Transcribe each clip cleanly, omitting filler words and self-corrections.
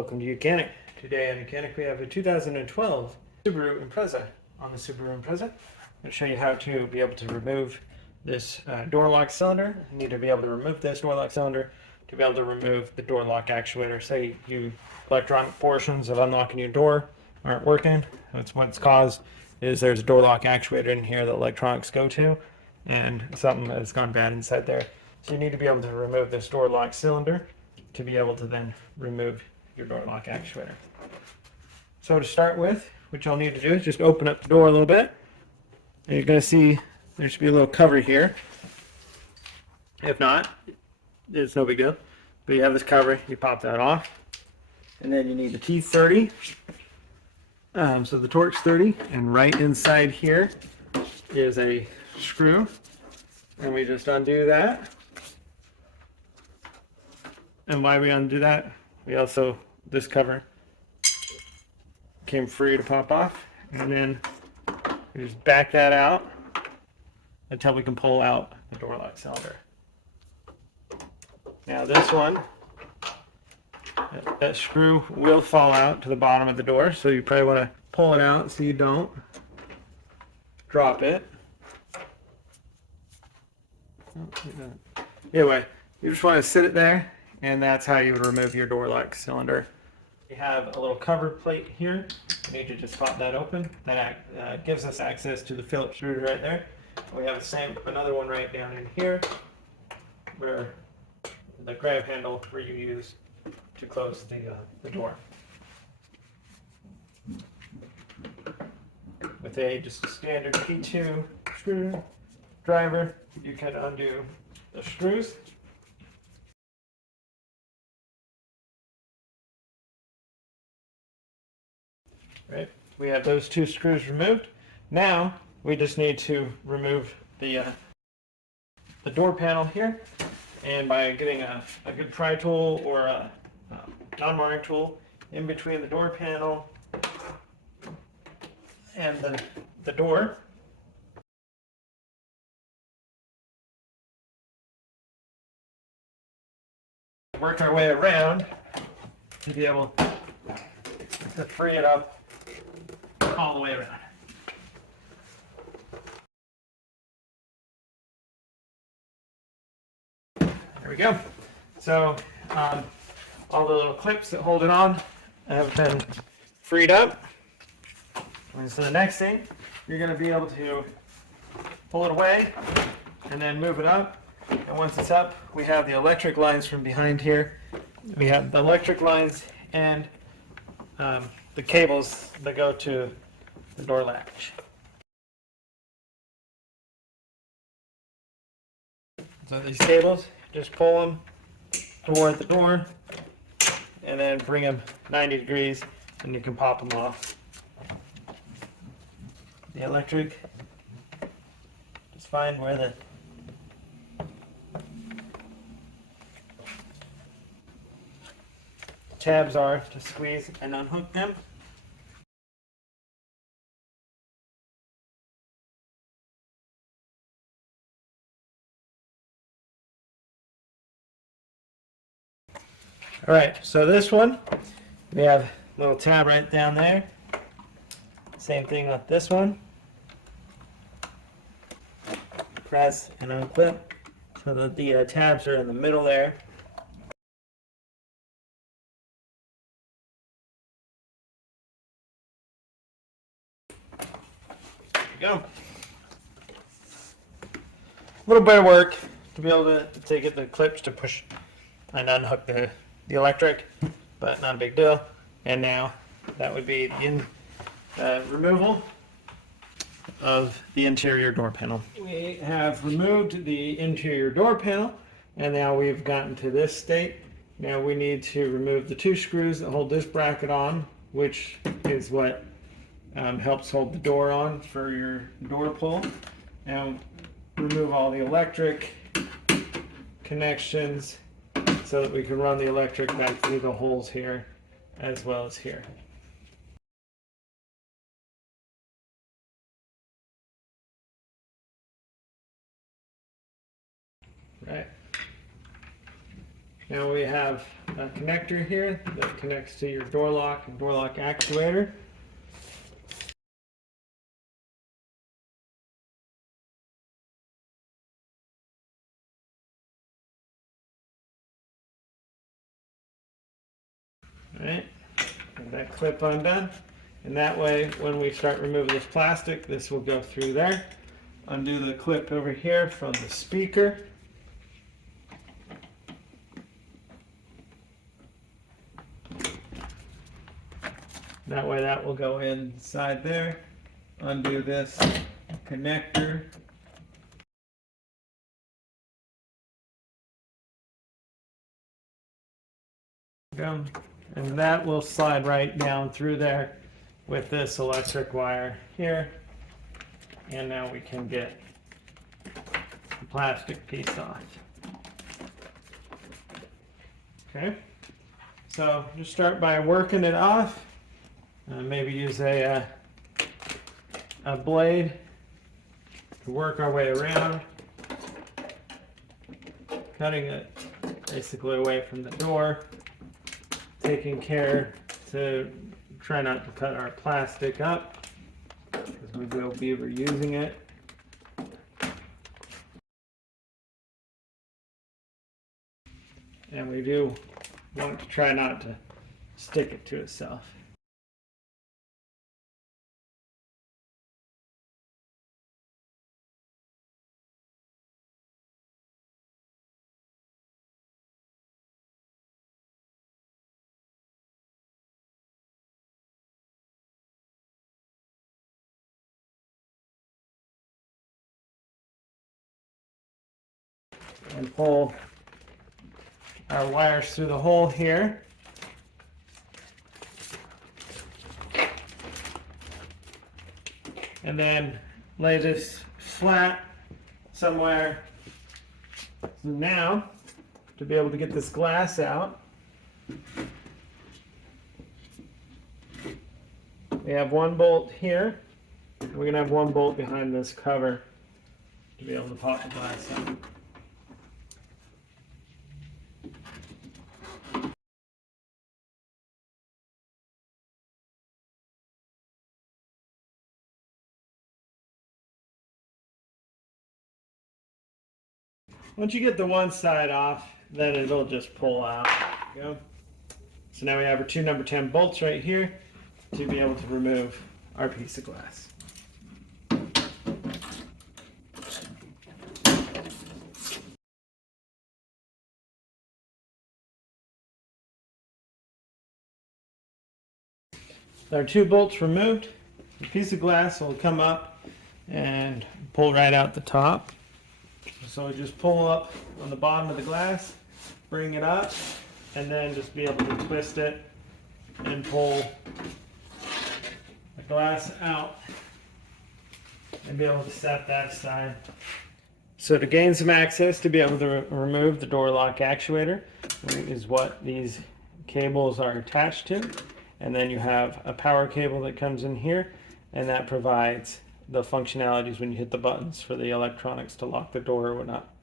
Welcome to Mechanic. Today on Mechanic we have a 2012 Subaru Impreza. On the Subaru Impreza, I'm going to show you how to be able to remove this door lock cylinder. You need to be able to remove this door lock cylinder to be able to remove the door lock actuator. Say you electronic portions of unlocking your door aren't working. That's what's caused is there's a door lock actuator in here that electronics go to, and something has gone bad inside there. So you need to be able to remove this door lock cylinder to be able to then remove your door lock actuator. So to start with, what you'll need to do is just open up the door a little bit. And you're going to see there should be a little cover here. If not, it's no big deal. But you have this cover, you pop that off. And then you need the T30. So the Torx 30. And right inside here is a screw. And we just undo that. And why we undo that, we also, this cover came free to pop off, and then we just back that out until we can pull out the door lock cylinder. Now this one, that screw will fall out to the bottom of the door, so you probably want to pull it out so you don't drop it. Anyway, you just want to sit it there, and that's how you would remove your door lock cylinder. We have a little cover plate here. We need to just pop that open. That gives us access to the Phillips screw right there. We have another one right down in here, where the grab handle where you use to close the door. With just a standard P2 screwdriver, you can undo the screws. Right, we have those two screws removed. Now we just need to remove the door panel here, and by getting a good pry tool or a non-marring tool in between the door panel and the door. Work our way around to be able to free it up all the way around. There we go. So all the little clips that hold it on have been freed up. And so the next thing, you're going to be able to pull it away and then move it up. And once it's up, we have the electric lines from behind here. We have the electric lines and the cables that go to the door latch. So these cables, just pull them toward the door and then bring them 90 degrees and you can pop them off. The electric, just find where the tabs are to squeeze and unhook them. All right, so this one, we have a little tab right down there. Same thing with this one. Press and unclip so that the tabs are in the middle there. There you go. A little bit of work to be able to get the clips to push and unhook the electric, but not a big deal. And now that would be the removal of the interior door panel. We have removed the interior door panel, and now we've gotten to this state. Now we need to remove the two screws that hold this bracket on, which is what helps hold the door on for your door pull. And remove all the electric connections so that we can run the electric back through the holes here as well as here. Right. Now we have connector here that connects to your door lock and door lock actuator. All right, get that clip undone. And that way, when we start removing this plastic, this will go through there. Undo the clip over here from the speaker. That way that will go inside there. Undo this connector. Go. And that will slide right down through there with this electric wire here. And now we can get the plastic piece off. Okay, so just start by working it off. Maybe use a blade to work our way around, cutting it basically away from the door, taking care to try not to cut our plastic up because we will be reusing it. And we do want to try not to stick it to itself. And pull our wires through the hole here. And then lay this flat somewhere. So now, to be able to get this glass out, we have one bolt here. We're going to have one bolt behind this cover to be able to pop the glass out. Once you get the one side off, then it'll just pull out. There you go. So now we have our two number 10 bolts right here to be able to remove our piece of glass. Our two bolts removed, the piece of glass will come up and pull right out the top. So we just pull up on the bottom of the glass, bring it up, and then just be able to twist it and pull the glass out and be able to set that aside. So to gain some access to be able to remove the door lock actuator is what these cables are attached to. And then you have a power cable that comes in here, and that provides the functionalities when you hit the buttons for the electronics to lock the door or whatnot.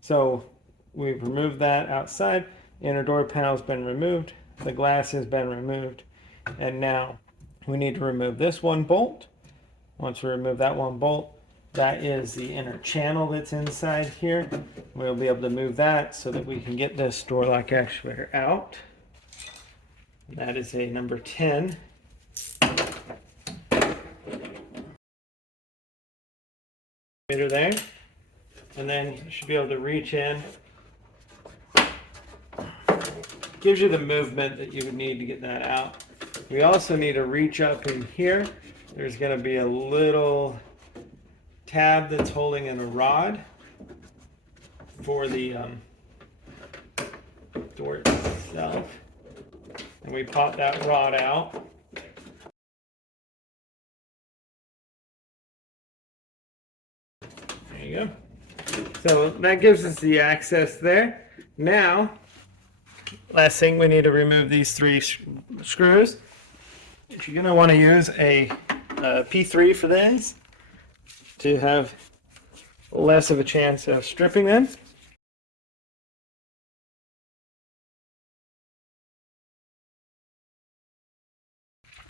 So we've removed that outside. The inner door panel's been removed. The glass has been removed. And now we need to remove this one bolt. Once we remove that one bolt, that is the inner channel that's inside here. We'll be able to move that so that we can get this door lock actuator out. That is a number 10. There, and then you should be able to reach in. Gives you the movement that you would need to get that out. We also need to reach up in here. There's going to be a little tab that's holding in a rod for the door itself, and we pop that rod out. There you go. So that gives us the access there. Now, last thing, we need to remove these three screws. You're going to want to use a P3 for this to have less of a chance of stripping them.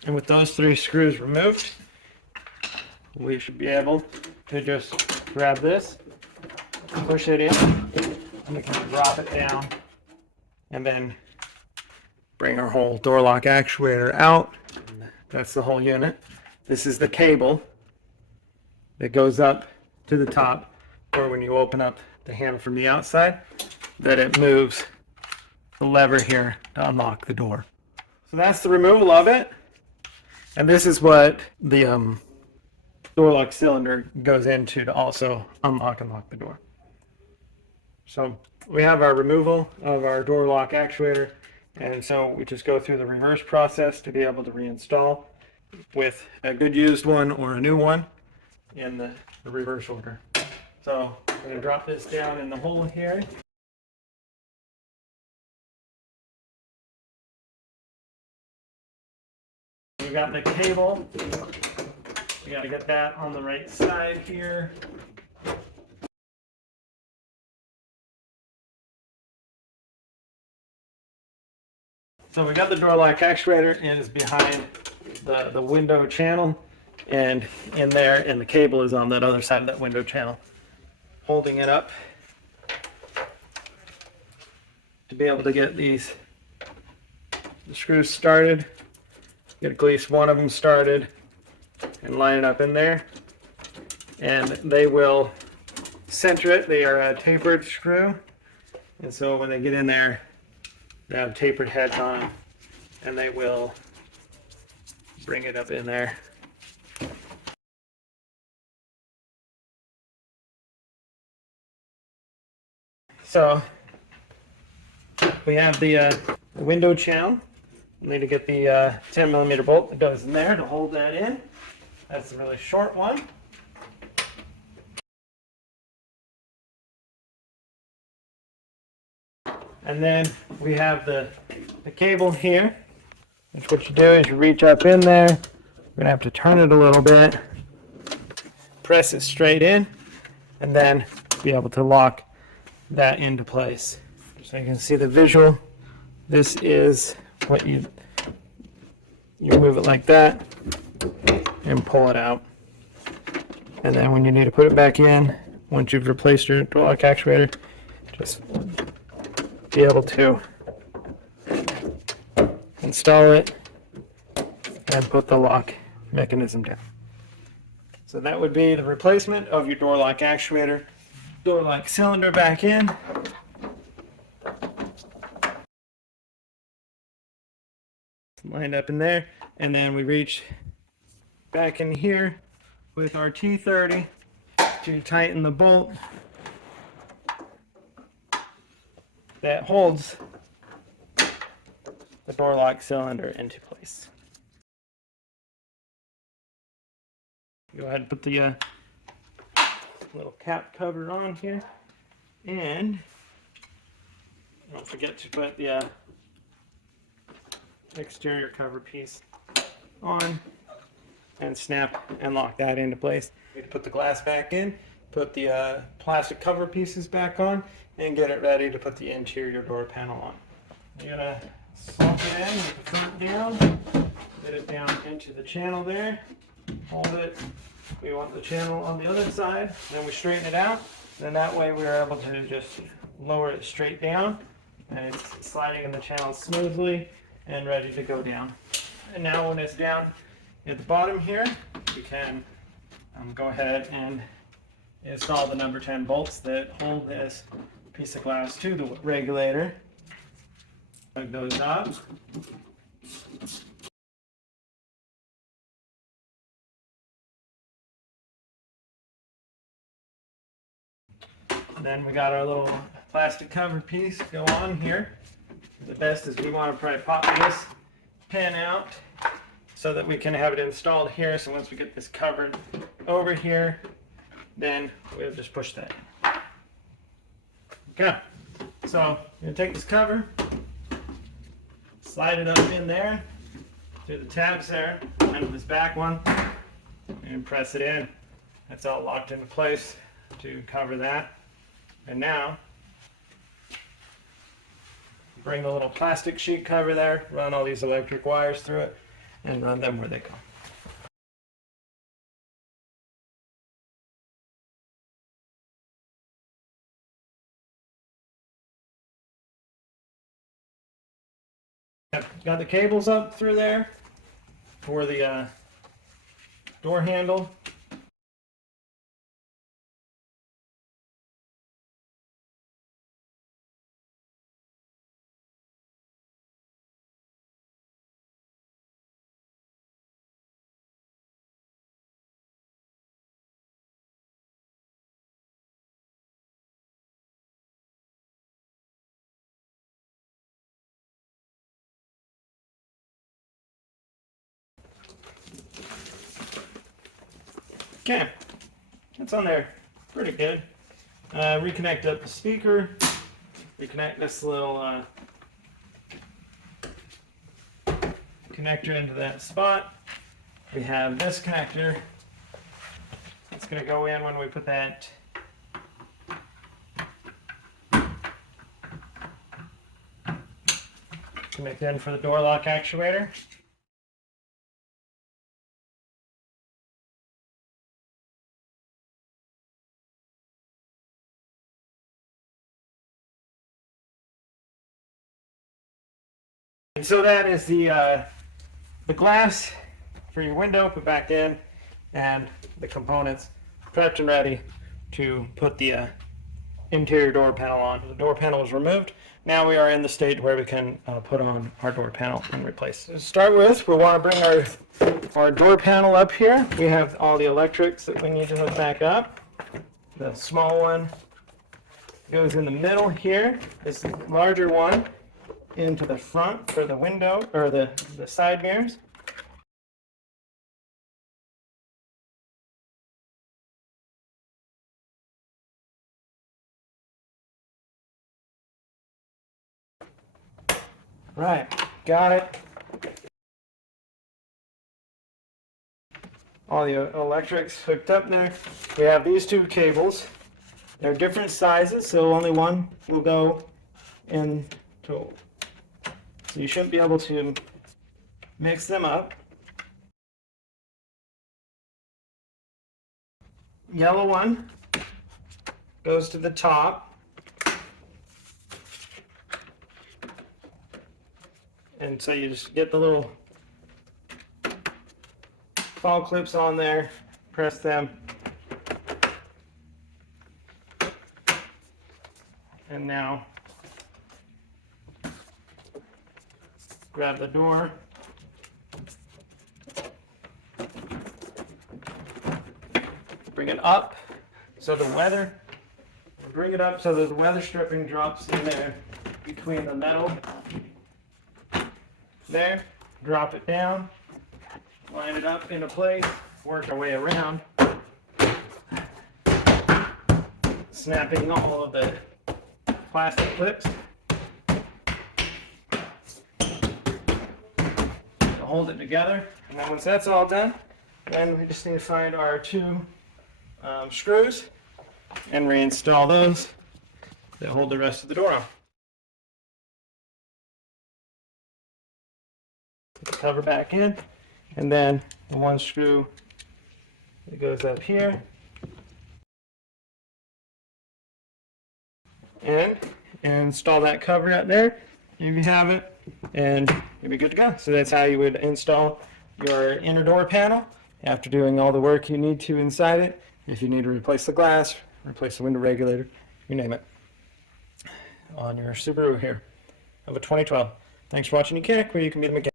And with those 3 screws removed, we should be able to just grab this, push it in, and we can drop it down, and then bring our whole door lock actuator out. That's the whole unit. This is the cable that goes up to the top, or when you open up the handle from the outside, that it moves the lever here to unlock the door. So that's the removal of it. And this is what the door lock cylinder goes into to also unlock and lock the door. So we have our removal of our door lock actuator, and so we just go through the reverse process to be able to reinstall with a good used one or a new one in the reverse order. So I'm going to drop this down in the hole here. We got the cable. We got to get that on the right side here. So we got the door lock actuator, and it's behind the window channel, and in there, and the cable is on that other side of that window channel, holding it up to be able to get the screws started. Get at least one of them started and line it up in there, and they will center it. They are a tapered screw, and so when they get in there, they have tapered heads on them, and they will bring it up in there. So we have the window channel. We need to get the 10 millimeter bolt that goes in there to hold that in. That's a really short one. And then we have the cable here. That's what you do is you reach up in there. We're gonna have to turn it a little bit, press it straight in, and then be able to lock that into place. So you can see the visual. This is what you move it like that and pull it out. And then when you need to put it back in, once you've replaced your door lock actuator, just be able to install it and put the lock mechanism down. So that would be the replacement of your door lock actuator. Door lock cylinder back in. Lined up in there, and then we reach back in here with our T30 to tighten the bolt that holds the door lock cylinder into place. Go ahead and put the little cap cover on here, and don't forget to put the exterior cover piece on and snap and lock that into place. We put the glass back in, put the plastic cover pieces back on, and get it ready to put the interior door panel on. You're gonna slump it in with the front down, get it down into the channel there, hold it. We want the channel on the other side, then we straighten it out. Then that way we're able to just lower it straight down, and it's sliding in the channel smoothly and ready to go down. And now when it's down at the bottom here, we can go ahead and install the number 10 bolts that hold this piece of glass to the regulator. Plug those up. And then we got our little plastic cover piece go on here. The best is we want to probably pop this pin out so that we can have it installed here. So once we get this covered over here, then we'll just push that in. Okay, so I'm going to take this cover, slide it up in there through the tabs there, under this back one, and press it in. That's all locked into place to cover that. And now, bring the little plastic sheet cover there, run all these electric wires through it, and run them where they go. Got the cables up through there for the door handle. Okay, that's on there pretty good. Reconnect up the speaker, reconnect this little connector into that spot. We have this connector. It's going to go in when we put that connect in for the door lock actuator. And so that is the glass for your window put back in, and the components prepped and ready to put the interior door panel on. The door panel was removed. Now we are in the state where we can put on our door panel and replace. To start with, we want to bring our door panel up here. We have all the electrics that we need to hook back up. The small one goes in the middle here. This larger one into the front for the window or the side mirrors. Right, got it. All the electrics hooked up there. We have these two cables. They're different sizes, so only one will go in total. So you shouldn't be able to mix them up. Yellow one goes to the top. And so you just get the little fall clips on there, press them, and now grab the door, bring it up so the weather, bring it up so that the weather stripping drops in there between the metal. There, drop it down, line it up into place, work our way around, snapping all of the plastic clips to hold it together. And then once that's all done, then we just need to find our two screws and reinstall those that hold the rest of the door on. Put the cover back in, and then the one screw that goes up here, and install that cover out there. If you have it, and you'll be good to go. So that's how you would install your inner door panel after doing all the work you need to inside it. If you need to replace the glass, replace the window regulator, you name it, on your Subaru here of a 2012. Thanks for watching Mechanic, where you can be the mechanic.